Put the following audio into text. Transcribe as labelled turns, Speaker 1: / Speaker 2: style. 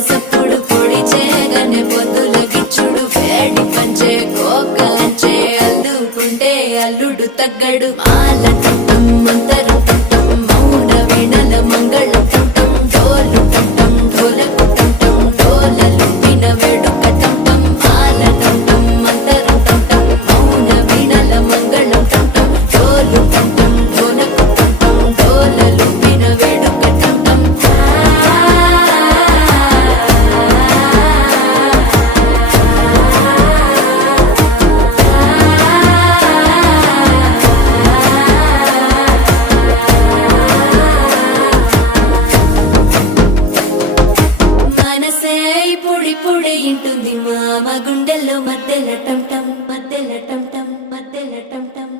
Speaker 1: సప్పుడు పొడి చేయగానే పొద్దుల గిచ్చుడు. వేడి పంచే కోకలంచే అల్లుకుంటే అల్లుడు తగ్గడు. మాల పొడి పొడి పొడి ఇంటుంది మామ గుండెల్లో మధ్యలో టంట